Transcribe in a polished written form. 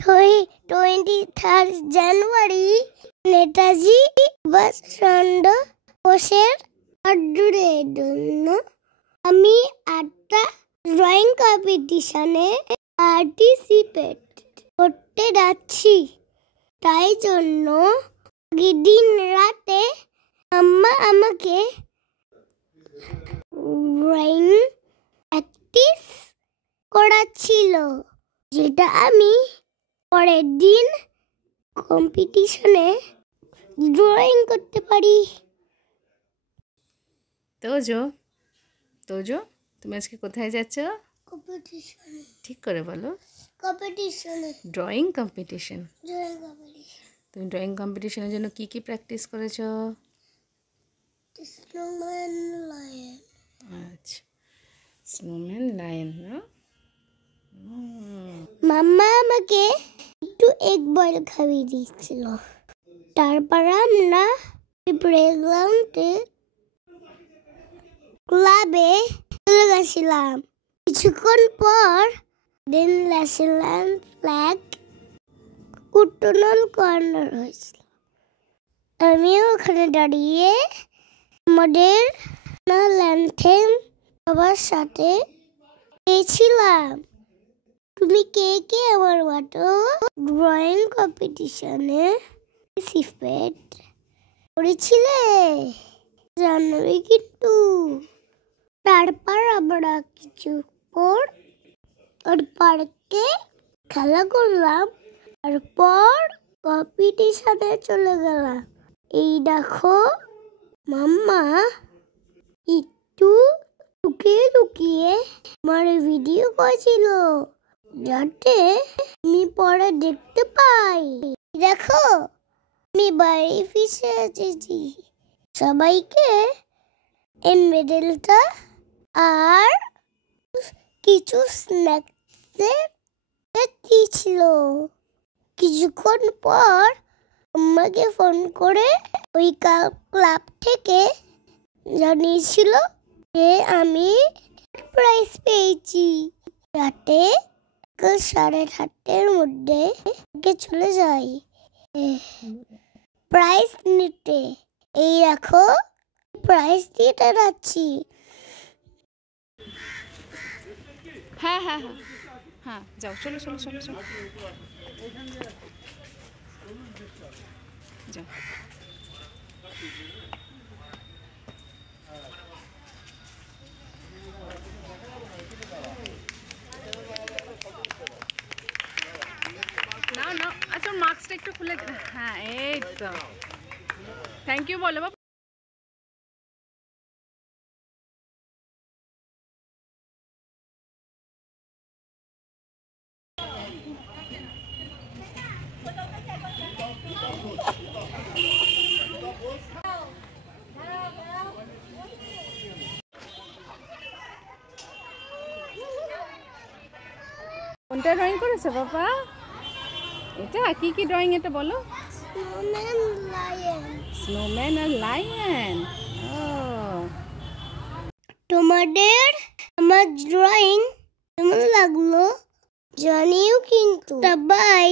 23rd জানুয়ারি নেতাজি সুভাষচন্দ্র বোসের বার্থডের জন্য আমি একটা ড্রয়িং কম্পিটিশনে পার্টিসিপেট করতে যাচ্ছি। তাই জন্য দিন রাতে আম্মা আমাকে ড্রয়িং প্র্যাকটিস করাচ্ছিল, যেটা আমি পরের দিন কম্পিটিশনে ড্রয়িং করতে পারি। তোজো তুমি আজকে কোথায় যাচ্ছ? কম্পিটিশনে। ঠিক করে বলো। কম্পিটিশনে। Drawing competition. Drawing competition. তুমি ড্রয়িং কম্পিটিশনের জন্য কি কি প্র্যাকটিস করেছো? Snowman, lion. আচ্ছা, স্নোম্যান, লায়ন না? মাম্মা আমাকে একটু এগ বয়েল খাইয়ে দিয়েছিল। তারপর আমরা প্লেগ্রাউন্ডে ক্লাবে চলে গেছিলাম। কিছুক্ষণ পর ন্যাশনাল ফ্ল্যাগ উত্তোলন করানো হয়েছিল। আমিও ওখানে দাঁড়িয়ে আমাদের ন্যাশনাল সবার সাথে গেছিলাম। তুমি কে কে আমার মতো ড্রয়িং কম্পিটিশনে পার্টিসিপেট করেছিলে জানবে কিন্তু। তারপর আমরা কিছুক্ষণ পার্কে খেলা করলাম, তারপর কম্পিটিশনে চলে গেলাম। এই দেখো মাম্মা একটু লুকিয়ে লুকিয়ে আমার ভিডিও করেছিল, যাতে আমি পরে দেখতে পাই। দেখো আমি বাড়ি ফিরে এসেছি। সবাইকে এই মেডেলটা আর কিছু স্ন্যাক্স দিয়েছিল। কিছুক্ষণ পর আমাকে ফোন করে ওই ক্লাব থেকে জানিয়েছিল যে আমি প্রাইজ পেয়েছি, যাতে 4:30টার মধ্যে চলে যাই প্রাইজ নিতে। এই দেখো প্রাইজ দিতে যাচ্ছি। হ্যাঁ হ্যাঁ হ্যাঁ হ্যাঁ, যাও, চলো চলো চলো চলো যাও। নাও নাও, আচ্ছা মাস্কটা একটু খুলে, হ্যাঁ এই তো, থ্যাংক ইউ বলো বাবা। কোনটা ড্রয়িং করেছো বাবা? এটা কি কি ড্রয়িং, এটা বলো। Snowman, lion. স্নোম্যান আর লায়ন। ও, তোমাদের আমার ড্রয়িং কেমন লাগলো জানিও কিন্তু। বাই।